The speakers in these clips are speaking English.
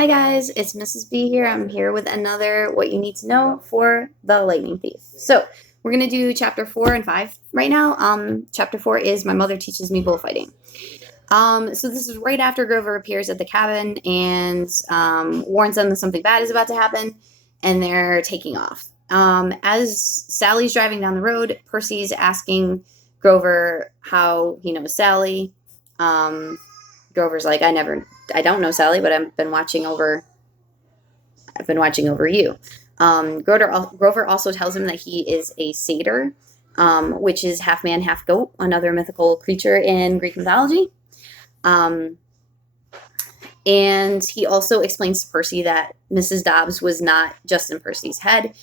Hi guys, it's Mrs. B here. I'm here with another What You Need to Know for the Lightning Thief. So we're gonna do chapter 4 and 5 right now. Chapter 4 is My Mother Teaches Me Bullfighting. So this is right after Grover appears at the cabin and warns them that something bad is about to happen, and they're taking off. As Sally's driving down the road, Percy's asking Grover how he knows Sally. Grover's like, I don't know Sally, but I've been watching over you. Grover also tells him that he is a satyr, which is half man, half goat, another mythical creature in Greek mythology. And he also explains to Percy that Mrs. Dobbs was not just in Percy's head,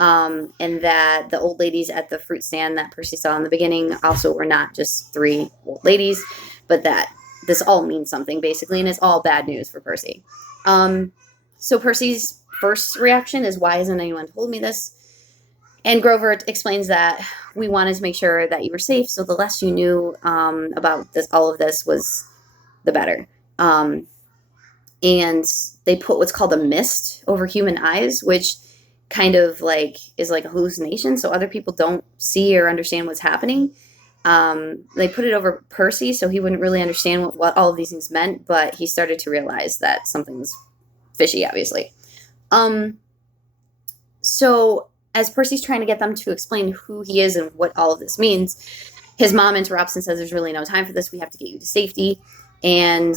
and that the old ladies at the fruit stand that Percy saw in the beginning also were not just three old ladies, but that this all means something, basically, and it's all bad news for Percy. So Percy's first reaction is, why hasn't anyone told me this? And Grover explains that we wanted to make sure that you were safe, so the less you knew about all of this was the better. And they put what's called a mist over human eyes, which kind of is like a hallucination, so other people don't see or understand what's happening. They put it over Percy so he wouldn't really understand what all of these things meant, but he started to realize that something's fishy, obviously. So as Percy's trying to get them to explain who he is and what all of this means, his mom interrupts and says, there's really no time for this. We have to get you to safety. And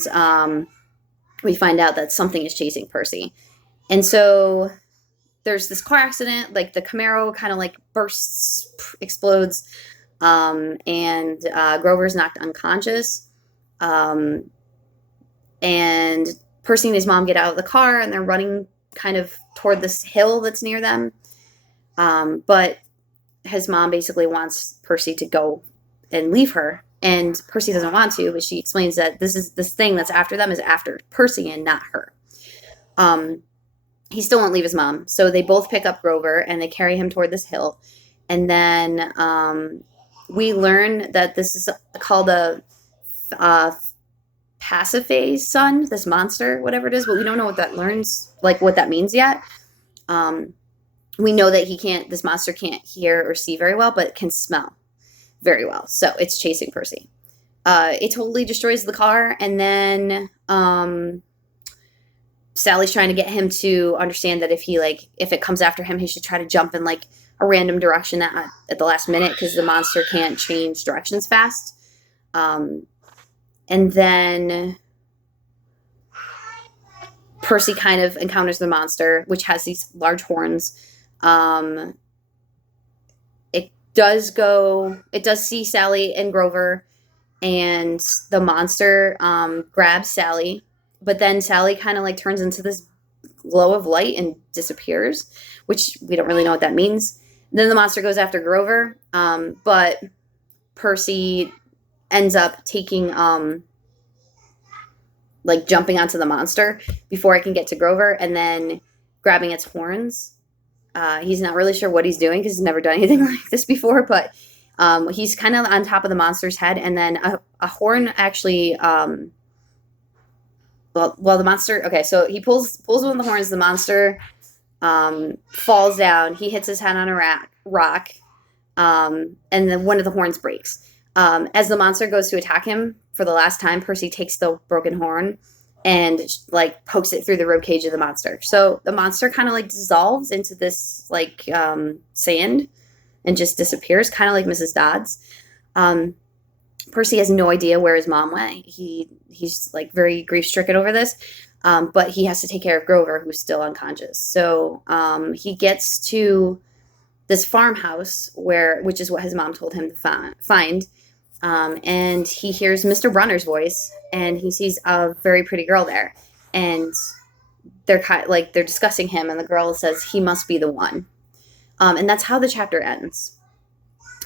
we find out that something is chasing Percy. And so there's this car accident, like the Camaro kind of like bursts, explodes. And Grover's knocked unconscious. And Percy and his mom get out of the car and they're running kind of toward this hill that's near them. But his mom basically wants Percy to go and leave her. And Percy doesn't want to, but she explains that this thing that's after them is after Percy and not her. He still won't leave his mom. So they both pick up Grover and they carry him toward this hill. And then we learn that this is called a Pasiphae son, this monster, whatever it is, but we don't know what that means yet. We know that this monster can't hear or see very well, but can smell very well. So it's chasing Percy. It totally destroys the car, and then Sally's trying to get him to understand that if it comes after him, he should try to jump in a random direction at the last minute, because the monster can't change directions fast. And then Percy kind of encounters the monster, which has these large horns. It does see Sally and Grover, and the monster grabs Sally, but then Sally kind of turns into this glow of light and disappears, which we don't really know what that means. Then the monster goes after Grover, but Percy ends up taking jumping onto the monster before it can get to Grover, and then grabbing its horns. He's not really sure what he's doing because he's never done anything like this before, but he's kind of on top of the monster's head, and then a horn actually the monster, okay, so he pulls one of the horns. The monster falls down. He hits his head on a rock, and then one of the horns breaks. As the monster goes to attack him for the last time, Percy takes the broken horn and pokes it through the rib cage of the monster. So the monster kind of dissolves into this sand and just disappears, kind of like Mrs. Dodd's. Percy has no idea where his mom went. He's very grief stricken over this. But he has to take care of Grover, who's still unconscious. So he gets to this farmhouse, which is what his mom told him to find. And he hears Mr. Brunner's voice, and he sees a very pretty girl there. And they're they're discussing him, and the girl says he must be the one. And that's how the chapter ends.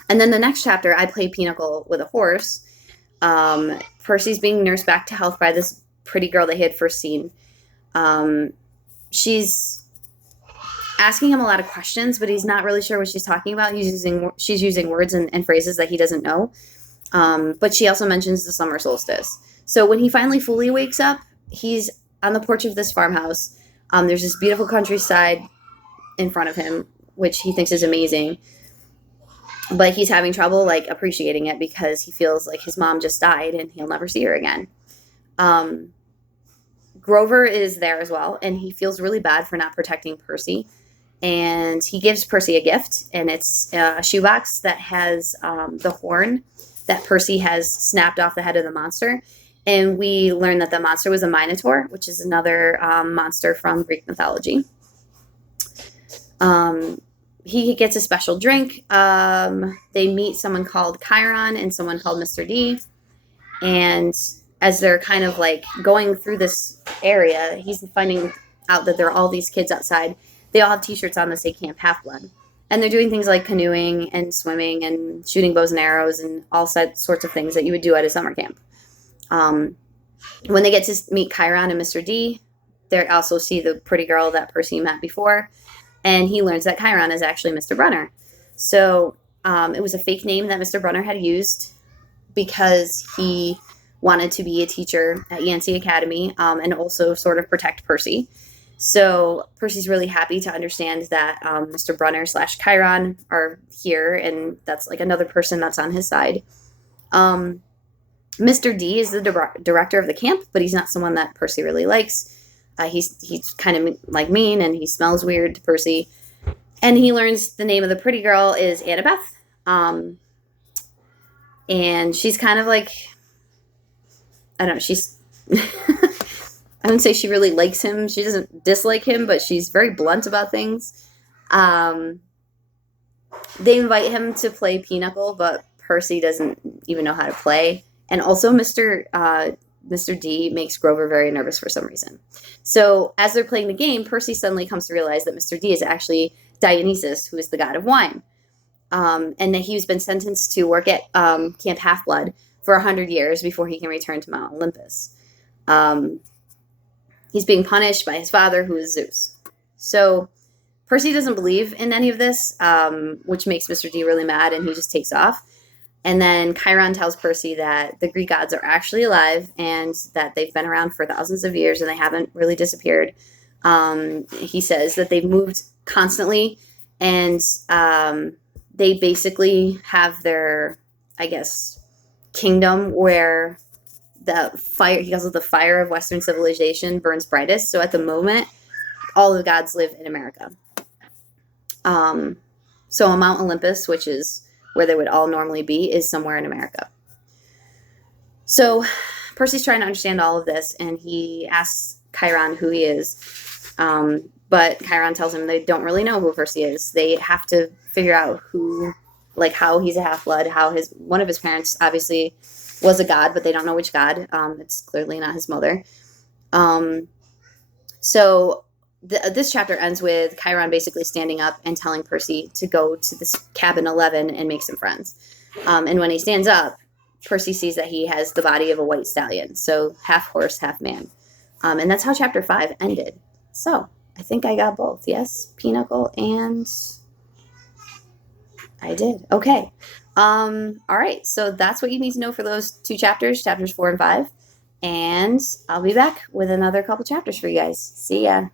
And then the next chapter, I play Pinochle with a horse. Percy's being nursed back to health by this pretty girl that he had first seen. She's asking him a lot of questions, but he's not really sure what she's talking about. She's using words and phrases that he doesn't know. But she also mentions the summer solstice. So when he finally fully wakes up, he's on the porch of this farmhouse. There's this beautiful countryside in front of him, which he thinks is amazing. But he's having trouble like appreciating it because he feels like his mom just died and he'll never see her again. Grover is there as well, and he feels really bad for not protecting Percy. And he gives Percy a gift, and it's a shoebox that has the horn that Percy has snapped off the head of the monster. And we learn that the monster was a minotaur, which is another monster from Greek mythology. He gets a special drink. They meet someone called Chiron and someone called Mr. D. And as they're kind of like going through this area, he's finding out that there are all these kids outside. They all have t-shirts on that say Camp Halfblood. And they're doing things like canoeing and swimming and shooting bows and arrows and all sorts of things that you would do at a summer camp. When they get to meet Chiron and Mr. D, they also see the pretty girl that Percy met before. And he learns that Chiron is actually Mr. Brunner. So it was a fake name that Mr. Brunner had used because he wanted to be a teacher at Yancey Academy and also sort of protect Percy. So Percy's really happy to understand that Mr. Brunner / Chiron are here, and that's like another person that's on his side. Mr. D is the director of the camp, but he's not someone that Percy really likes. He's kind of like mean, and he smells weird to Percy. And he learns the name of the pretty girl is Annabeth. And she's kind of like, I don't know, she's, I wouldn't say she really likes him. She doesn't dislike him, but she's very blunt about things. They invite him to play Pinochle, but Percy doesn't even know how to play. And also Mr. D makes Grover very nervous for some reason. So as they're playing the game, Percy suddenly comes to realize that Mr. D is actually Dionysus, who is the god of wine. And that he's been sentenced to work at Camp Halfblood for 100 years before he can return to Mount Olympus. He's being punished by his father, who is Zeus. So Percy doesn't believe in any of this, which makes Mr. D really mad, and he just takes off. And then Chiron tells Percy that the Greek gods are actually alive and that they've been around for thousands of years and they haven't really disappeared. He says that they've moved constantly, and they basically have their, I guess, kingdom where the fire, he calls it the fire of Western civilization, burns brightest. So at the moment, all the gods live in America. So on Mount Olympus, which is where they would all normally be, is somewhere in America. So Percy's trying to understand all of this, and he asks Chiron who he is. But Chiron tells him they don't really know who Percy is. They have to figure out who, like how he's a half-blood, how one of his parents obviously was a god, but they don't know which god. It's clearly not his mother. So this chapter ends with Chiron basically standing up and telling Percy to go to this cabin 11 and make some friends. And when he stands up, Percy sees that he has the body of a white stallion. So half horse, half man. And that's how chapter 5 ended. So I think I got both. Yes, Pinochle and I did. Okay. All right. So that's what you need to know for those two chapters, chapters 4 and 5. And I'll be back with another couple chapters for you guys. See ya.